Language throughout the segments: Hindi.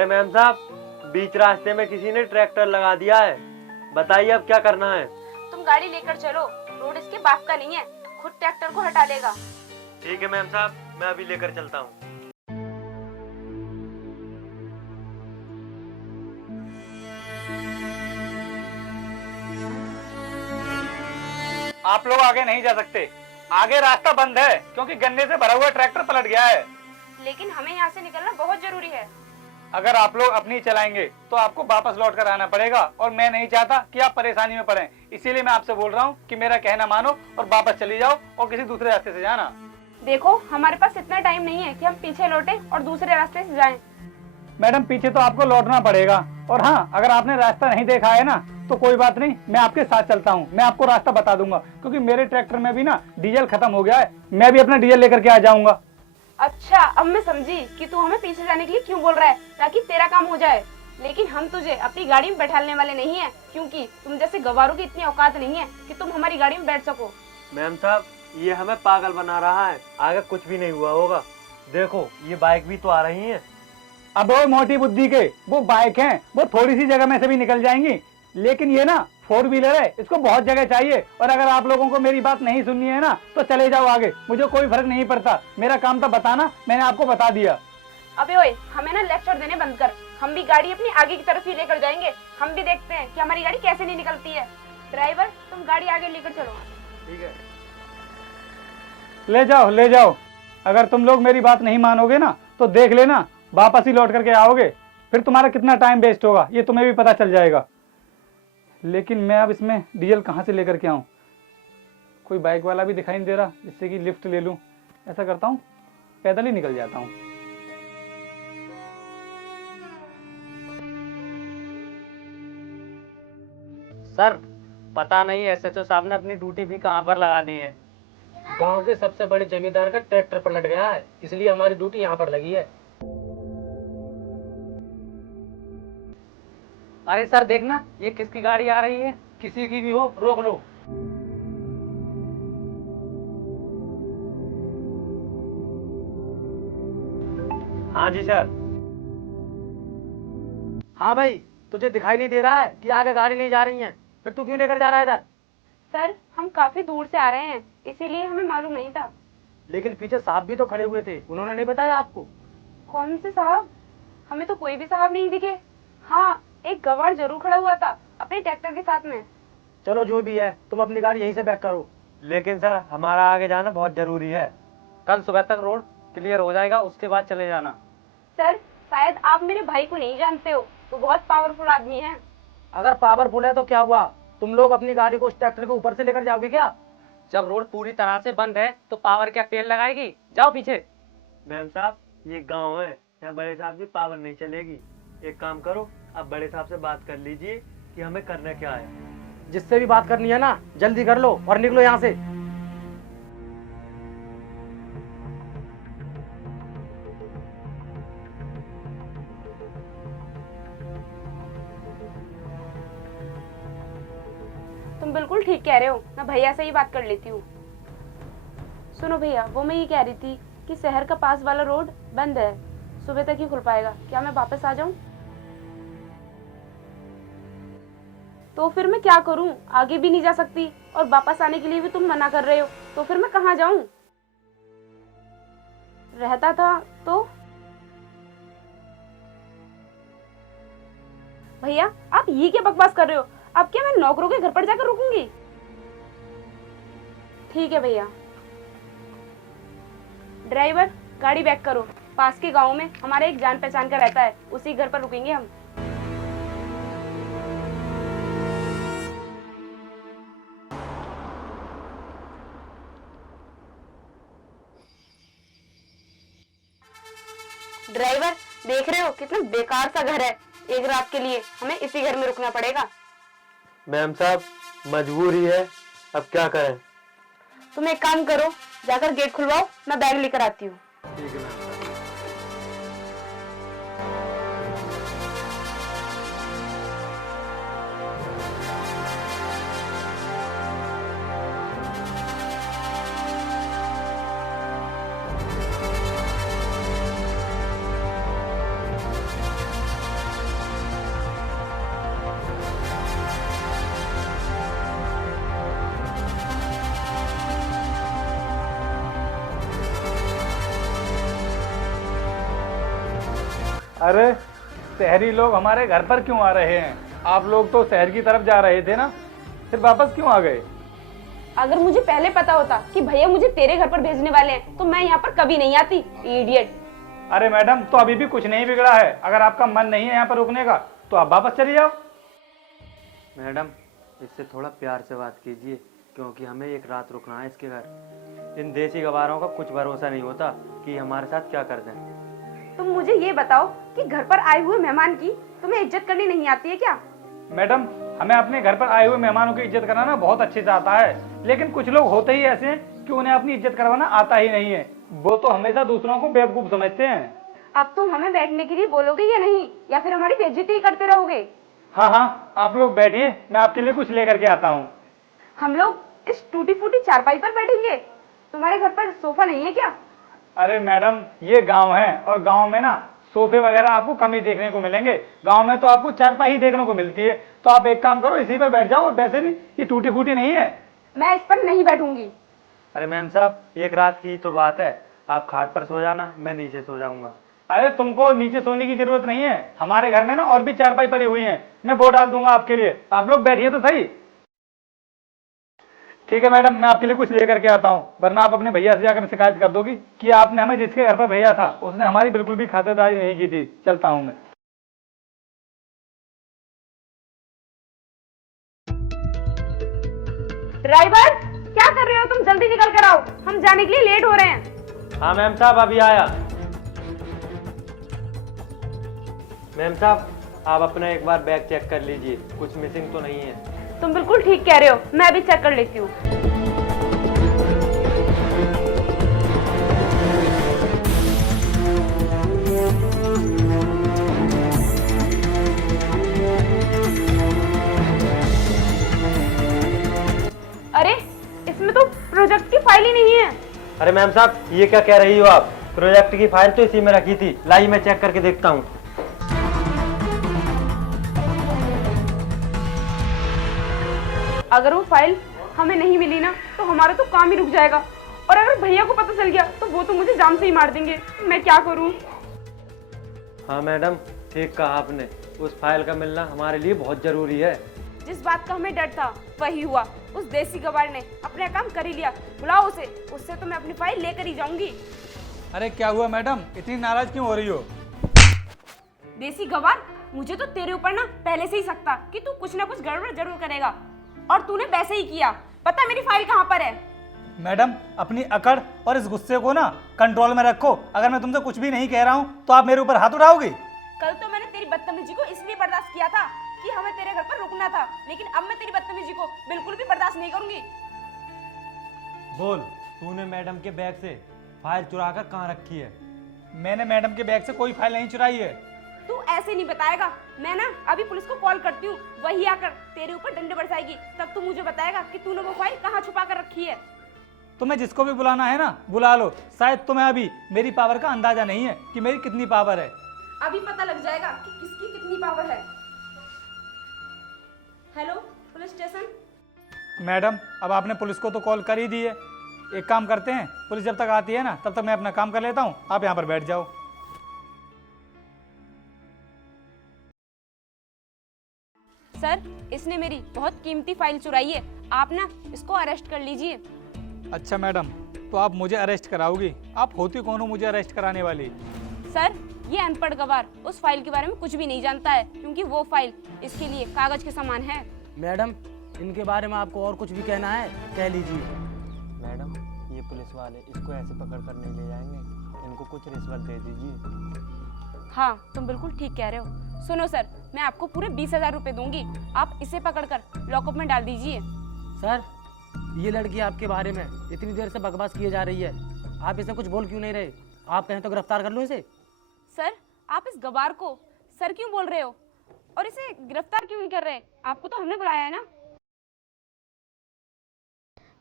अरे मैम साहब, बीच रास्ते में किसी ने ट्रैक्टर लगा दिया है। बताइए अब क्या करना है। तुम गाड़ी लेकर चलो, रोड इसके बाप का नहीं है, खुद ट्रैक्टर को हटा लेगा। ठीक है मैम साहब, मैं अभी लेकर चलता हूँ। आप लोग आगे नहीं जा सकते, आगे रास्ता बंद है क्योंकि गन्ने से भरा हुआ ट्रैक्टर पलट गया है। लेकिन हमें यहाँ से निकलना बहुत जरूरी है। अगर आप लोग अपनी चलाएंगे तो आपको वापस लौट कर आना पड़ेगा और मैं नहीं चाहता कि आप परेशानी में पड़ें। इसीलिए मैं आपसे बोल रहा हूँ कि मेरा कहना मानो और वापस चली जाओ और किसी दूसरे रास्ते से जाना। देखो, हमारे पास इतना टाइम नहीं है कि हम पीछे लौटे और दूसरे रास्ते से जाएं। मैडम, पीछे तो आपको लौटना पड़ेगा। और हाँ, अगर आपने रास्ता नहीं देखा है ना तो कोई बात नहीं, मैं आपके साथ चलता हूँ। मैं आपको रास्ता बता दूंगा क्योंकि मेरे ट्रैक्टर में भी ना डीजल खत्म हो गया है। मैं भी अपना डीजल लेकर के आ जाऊंगा। अच्छा, अब मैं समझी कि तू हमें पीछे जाने के लिए क्यों बोल रहा है, ताकि तेरा काम हो जाए। लेकिन हम तुझे अपनी गाड़ी में बैठाने वाले नहीं है, क्योंकि तुम जैसे गवारों की इतनी औकात नहीं है कि तुम हमारी गाड़ी में बैठ सको। मैम साहब, ये हमें पागल बना रहा है, आगे कुछ भी नहीं हुआ होगा। देखो, ये बाइक भी तो आ रही है। अब वो मोटी बुद्धि के वो बाइक हैं, वो थोड़ी सी जगह में से भी निकल जाएंगी, लेकिन ये ना 4 व्हीलर है, इसको बहुत जगह चाहिए। और अगर आप लोगों को मेरी बात नहीं सुननी है ना तो चले जाओ आगे, मुझे कोई फर्क नहीं पड़ता। मेरा काम था बताना, मैंने आपको बता दिया। अबे ओए, हमें ना लेक्चर देने बंद कर, हम भी गाड़ी अपनी आगे की तरफ ही लेकर जाएंगे। हम भी देखते हैं कि हमारी गाड़ी कैसे नहीं निकलती है। ड्राइवर, तुम गाड़ी आगे लेकर चलो। ठीक है, ले जाओ ले जाओ। अगर तुम लोग मेरी बात नहीं मानोगे ना तो देख लेना, वापस ही लौट करके आओगे। फिर तुम्हारा कितना टाइम वेस्ट होगा ये तुम्हें भी पता चल जाएगा। लेकिन मैं अब इसमें डीजल कहाँ से लेकर के आऊँ? कोई बाइक वाला भी दिखाई नहीं दे रहा जिससे कि लिफ्ट ले लूँ। ऐसा करता हूँ, पैदल ही निकल जाता हूँ। सर, पता नहीं एसएचओ साहब ने अपनी ड्यूटी भी कहाँ पर लगा दी है। गांव के सबसे बड़े जमींदार का ट्रैक्टर पलट गया है, इसलिए हमारी ड्यूटी यहाँ पर लगी है। अरे सर देखना, ये किसकी गाड़ी आ रही है? किसी की भी हो, रोक लो। हाँ जी सर। हाँ भाई, तुझे दिखाई नहीं दे रहा है कि आगे गाड़ी नहीं जा रही है, फिर तू क्यों लेकर जा रहा है इधर? सर, हम काफी दूर से आ रहे हैं, इसीलिए हमें मालूम नहीं था। लेकिन पीछे साहब भी तो खड़े हुए थे, उन्होंने नहीं बताया आपको? कौन से साहब? हमें तो कोई भी साहब नहीं दिखे। हाँ, एक गवार जरूर खड़ा हुआ था अपने ट्रैक्टर के साथ में। चलो जो भी है, तुम अपनी गाड़ी यहीं से बैक करो। लेकिन सर, हमारा आगे जाना बहुत जरूरी है। कल सुबह तक रोड क्लियर हो जाएगा, उसके बाद चले जाना। सर, शायद आप मेरे भाई को नहीं जानते हो, वो बहुत पावरफुल आदमी है। अगर पावरफुल है तो क्या हुआ? तुम लोग अपनी गाड़ी को उस ट्रैक्टर के ऊपर से लेकर जाओगे क्या? जब रोड पूरी तरह से बंद है तो पावर क्या तेल लगाएगी? जाओ पीछे। मैम साहब, ये गांव है, यहाँ बड़े साहब की पावर नहीं चलेगी। एक काम करो, आप बड़े साहब से बात कर लीजिए कि हमें करना क्या है। जिससे भी बात करनी है ना, जल्दी कर लो और निकलो यहाँ से। तुम बिल्कुल ठीक कह रहे हो, मैं भैया से ही बात कर लेती हूँ। सुनो भैया, वो मैं ये कह रही थी कि शहर का पास वाला रोड बंद है, सुबह तक ही खुल पाएगा। क्या मैं वापस आ जाऊं? तो फिर मैं क्या करूं? आगे भी नहीं जा सकती और वापस आने के लिए भी तुम मना कर रहे हो, तो फिर मैं कहाँ जाऊं? रहता था तो भैया, आप ये क्या बकवास कर रहे हो? अब क्या मैं नौकरों के घर पर जाकर रुकूंगी? ठीक है भैया। ड्राइवर, गाड़ी बैक करो। पास के गांव में हमारे एक जान पहचान का रहता है, उसी घर पर रुकेंगे हम। ड्राइवर, देख रहे हो कितना बेकार सा घर है। एक रात के लिए हमें इसी घर में रुकना पड़ेगा। मैम साहब, मजबूरी है, अब क्या करें। तुम एक काम करो, जाकर गेट खुलवाओ, मैं बैग लेकर आती हूँ। ठीक है मैम साहब। अरे शहरी लोग हमारे घर पर क्यों आ रहे हैं? आप लोग तो शहर की तरफ जा रहे थे ना, फिर वापस क्यों आ गए? अगर मुझे पहले पता होता कि भैया मुझे तेरे घर पर भेजने वाले हैं तो मैं यहाँ पर कभी नहीं आती। इडियट। अरे मैडम, तो अभी भी कुछ नहीं बिगड़ा है। अगर आपका मन नहीं है यहाँ पर रुकने का तो आप वापस चली जाओ। मैडम, इससे थोड़ा प्यार से बात कीजिए, क्योंकि हमें एक रात रुकना है इसके घर। इन देसी गवारों का कुछ भरोसा नहीं होता कि हमारे साथ क्या कर दें। तुम मुझे ये बताओ कि घर पर आए हुए मेहमान की तुम्हें इज्जत करनी नहीं आती है क्या? मैडम, हमें अपने घर पर आए हुए मेहमानों की इज्जत करना बहुत अच्छे से आता है, लेकिन कुछ लोग होते ही ऐसे हैं कि उन्हें अपनी इज्जत करवाना आता ही नहीं है। वो तो हमेशा दूसरों को बेवकूफ समझते हैं। अब तुम हमें बैठने के लिए बोलोगे या नहीं, या फिर हमारी बेइज्जती ही करते रहोगे? हाँ हाँ, आप लोग बैठिए, मैं आपके लिए कुछ लेकर के आता हूँ। हम लोग इस टूटी फूटी चारपाई पर बैठेंगे? तुम्हारे घर पर सोफा नहीं है क्या? अरे मैडम, ये गांव है और गांव में ना सोफे वगैरह आपको कम ही देखने को मिलेंगे। गांव में तो आपको चारपाई ही देखने को मिलती है। तो आप एक काम करो, इसी पर बैठ जाओ। वैसे भी ये टूटी फूटी नहीं है। मैं इस पर नहीं बैठूंगी। अरे मैम साहब, एक रात की तो बात है, आप खाट पर सो जाना, मैं नीचे सो जाऊंगा। अरे तुमको नीचे सोने की जरूरत नहीं है, हमारे घर में ना और भी चारपाई पड़ी हुई है, मैं वो डाल दूंगा आपके लिए। आप लोग बैठिए तो सही। ठीक है मैडम, मैं आपके लिए कुछ लेकर के आता हूँ, वरना आप अपने भैया से जाकर शिकायत कर दोगी कि आपने हमें जिसके घर पर भेजा था उसने हमारी बिल्कुल भी खातिरदारी नहीं की थी। चलता हूँ मैं। ड्राइवर, क्या कर रहे हो तुम? जल्दी निकल कर आओ, हम जाने के लिए लेट हो रहे हैं। हाँ मैम साहब, अभी आया। मैम साहब, आप अपना एक बार बैग चेक कर लीजिए, कुछ मिसिंग तो नहीं है। तुम बिल्कुल ठीक कह रहे हो, मैं अभी चेक कर लेती हूँ। अरे, इसमें तो प्रोजेक्ट की फाइल ही नहीं है। अरे मैम साहब, ये क्या कह रही हो आप? प्रोजेक्ट की फाइल तो इसी में रखी थी। लाइए मैं चेक करके देखता हूँ। अगर वो फाइल हमें नहीं मिली ना तो हमारा तो काम ही रुक जाएगा, और अगर भैया को पता चल गया तो वो तो मुझे जान से ही मार देंगे। मैं क्या करूं? हाँ मैडम, ठीक कहा आपने, उस फाइल का मिलना हमारे लिए बहुत जरूरी है। जिस बात का हमें डर था वही हुआ। उस देसी गवार ने अपना काम कर ही लिया। बुलाओ उसे, उससे तो मैं अपनी फाइल लेकर ही जाऊंगी। अरे क्या हुआ मैडम, इतनी नाराज क्यों हो रही हो? देसी गवार, मुझे तो तेरे ऊपर ना पहले से ही शक था कि तू कुछ ना कुछ गड़बड़ जरूर करेगा, और तूने वैसे ही किया। पता मेरी फाइल कहाँ पर है? मैडम, अपनी अकड़ और इस गुस्से को ना कंट्रोल में रखो। अगर मैं तुमसे कुछ भी नहीं कह रहा हूँ तो आप मेरे ऊपर हाथ उठाओगी? कल तो मैंने तेरी बदतमीजी को इसलिए बर्दाश्त किया था कि हमें तेरे घर पर रुकना था, लेकिन अब मैं तेरी बदतमीजी को बिल्कुल भी बर्दाश्त नहीं करूंगी। बोल, तूने मैडम के बैग से फाइल चुरा कर कहाँ रखी है? मैंने मैडम के बैग से कोई फाइल नहीं चुराई है। तू ऐसे नहीं बताएगा। मैं ना अभी पुलिस को कॉल करती हूँ, वही आकर तेरे ऊपर डंडे बरसाएगी। तब तू मुझे बताएगा कि तूने वो फाइल कहाँ छुपा कर रखी है। तुम्हें जिसको भी बुलाना है ना बुला लो। शायद तुम्हें अभी मेरी पावर का अंदाजा नहीं है कि मेरी कितनी पावर है। अभी पता लग जाएगा कि किसकी कितनी पावर है। Hello police station. मैडम, अब आपने पुलिस को तो कॉल कर ही दी है। एक काम करते हैं, पुलिस जब तक आती है ना तब तक मैं अपना काम कर लेता हूँ, आप यहाँ पर बैठ जाओ। सर, इसने मेरी बहुत कीमती फाइल चुराई है, आप ना इसको अरेस्ट कर लीजिए। अच्छा मैडम, तो आप मुझे अरेस्ट कराओगी? आप होती कौन हो मुझे अरेस्ट कराने वाली? सर, ये अनपढ़ गवार उस फाइल के बारे में कुछ भी नहीं जानता है, क्योंकि वो फाइल इसके लिए कागज के समान है। मैडम, इनके बारे में आपको और कुछ भी कहना है कह लीजिए। मैडम, ये पुलिस वाले इसको ऐसे पकड़ कर नहीं ले जाएंगे, इनको कुछ रिश्वत दे दीजिए। हाँ, तुम बिल्कुल ठीक कह रहे हो। सुनो सर, मैं आपको पूरे 20,000 रुपए दूंगी, आप इसे पकड़कर लॉकअप में डाल दीजिए। सर, ये लड़की आपके बारे में इतनी देर से बकवास किए जा रही है, आप इसे कुछ बोल क्यों नहीं रहे? आप कहें तो गिरफ्तार कर लो इसे। सर, आप इस गवार को सर क्यों बोल रहे हो, और इसे गिरफ्तार क्यों नहीं कर रहे? आपको तो हमने बुलाया है ना।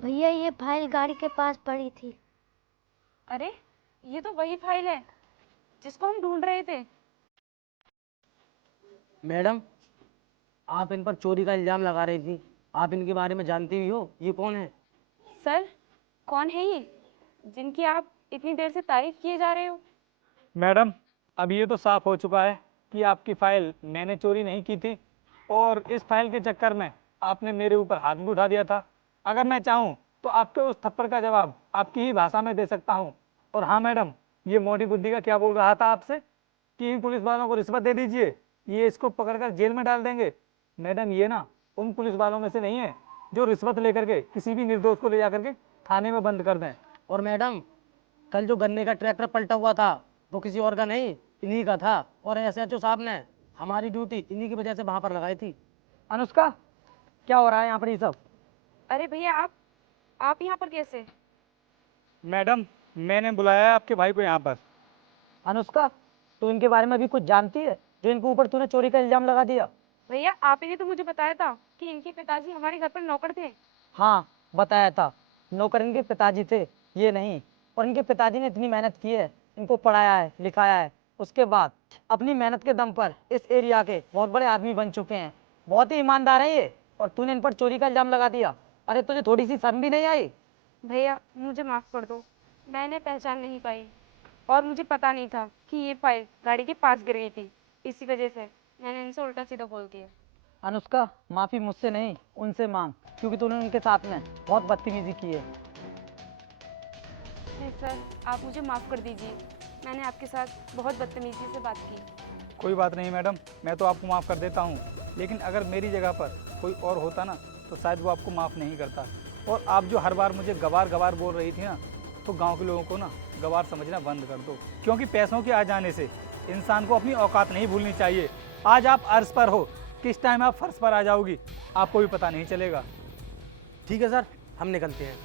भैया, ये फाइल गाड़ी के पास पड़ी थी। अरे, ये तो वही फाइल है जिसको हम ढूंढ रहे थे। मैडम, आप इन पर चोरी का इल्जाम लगा रही थी, आप इनके बारे में जानती भी हो? ये कौन है? सर, कौन है ये जिनकी आप इतनी देर से तारीफ किए जा रहे हो? मैडम, अब ये तो साफ हो चुका है कि आपकी फाइल मैंने चोरी नहीं की थी और इस फाइल के चक्कर में आपने मेरे ऊपर हाथ भी उठा दिया था। अगर मैं चाहूँ तो आपके उस थप्पड़ का जवाब आपकी ही भाषा में दे सकता हूँ। और हाँ मैडम, ये मोटी बुद्धि का क्या बोल रहा था आपसे कि इन पुलिस वालों को रिश्वत दे दीजिए, ये इसको पकड़कर जेल में डाल देंगे। मैडम, ये ना उन पुलिस वालों में से नहीं है जो रिश्वत लेकर के किसी भी निर्दोष को ले जाकर के थाने में बंद कर दें। और मैडम, कल जो गन्ने का ट्रैक्टर पलटा हुआ था वो किसी और का नहीं, इन्हीं का था। और एसएचओ साहब ने हमारी ड्यूटी इन्हीं की वजह से वहाँ पर लगाई थी। अनुष्का, क्या हो रहा है यहाँ पर ये सब? अरे भैया, आप यहाँ पर कैसे? मैडम, मैंने बुलाया है आपके भाई को यहाँ पर। अनुष्का, तू इनके बारे में अभी कुछ जानती है जो इनके ऊपर तूने चोरी का इल्जाम लगा दिया? भैया, आप ही ने तो मुझे बताया था कि इनके पिताजी हमारे घर पर नौकर थे। हाँ, बताया था, नौकर इनके पिताजी थे, ये नहीं। और इनके पिताजी ने इतनी मेहनत की है, इनको पढ़ाया है, लिखाया है, उसके बाद अपनी मेहनत के दम पर इस एरिया के बहुत बड़े आदमी बन चुके हैं, बहुत ही ईमानदार है ये। और तूने इन पर चोरी का इल्जाम लगा दिया। अरे तुझे थोड़ी सी शर्म भी नहीं आई? भैया, मुझे माफ़ कर दो, मैंने पहचान नहीं पाई और मुझे पता नहीं था कि ये फाइल गाड़ी के पास गिर गई थी। इसी वजह से मैंने इनसे उल्टा सीधा बोल दिया। अनुष्का, माफ़ी मुझसे नहीं, उनसे मांग, क्योंकि तूने उनके साथ में बहुत बदतमीजी की है। नहीं सर, आप मुझे माफ़ कर दीजिए, मैंने आपके साथ बहुत बदतमीजी से बात की। कोई बात नहीं मैडम, मैं तो आपको माफ़ कर देता हूँ, लेकिन अगर मेरी जगह पर कोई और होता ना तो शायद वो आपको माफ़ नहीं करता। और आप जो हर बार मुझे गवार गवार बोल रही थी ना, तो गांव के लोगों को ना गवार समझना बंद कर दो, क्योंकि पैसों के आ जाने से इंसान को अपनी औकात नहीं भूलनी चाहिए। आज आप अर्श पर हो, किस टाइम आप फर्श पर आ जाओगी आपको भी पता नहीं चलेगा। ठीक है सर, हम निकलते हैं।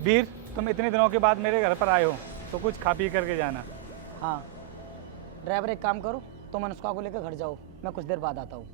वीर, तुम इतने दिनों के बाद मेरे घर पर आए हो तो कुछ खा पी करके जाना। हाँ ड्राइवर, एक काम करो, तुम अनुष्का को लेकर घर जाओ, मैं कुछ देर बाद आता हूँ।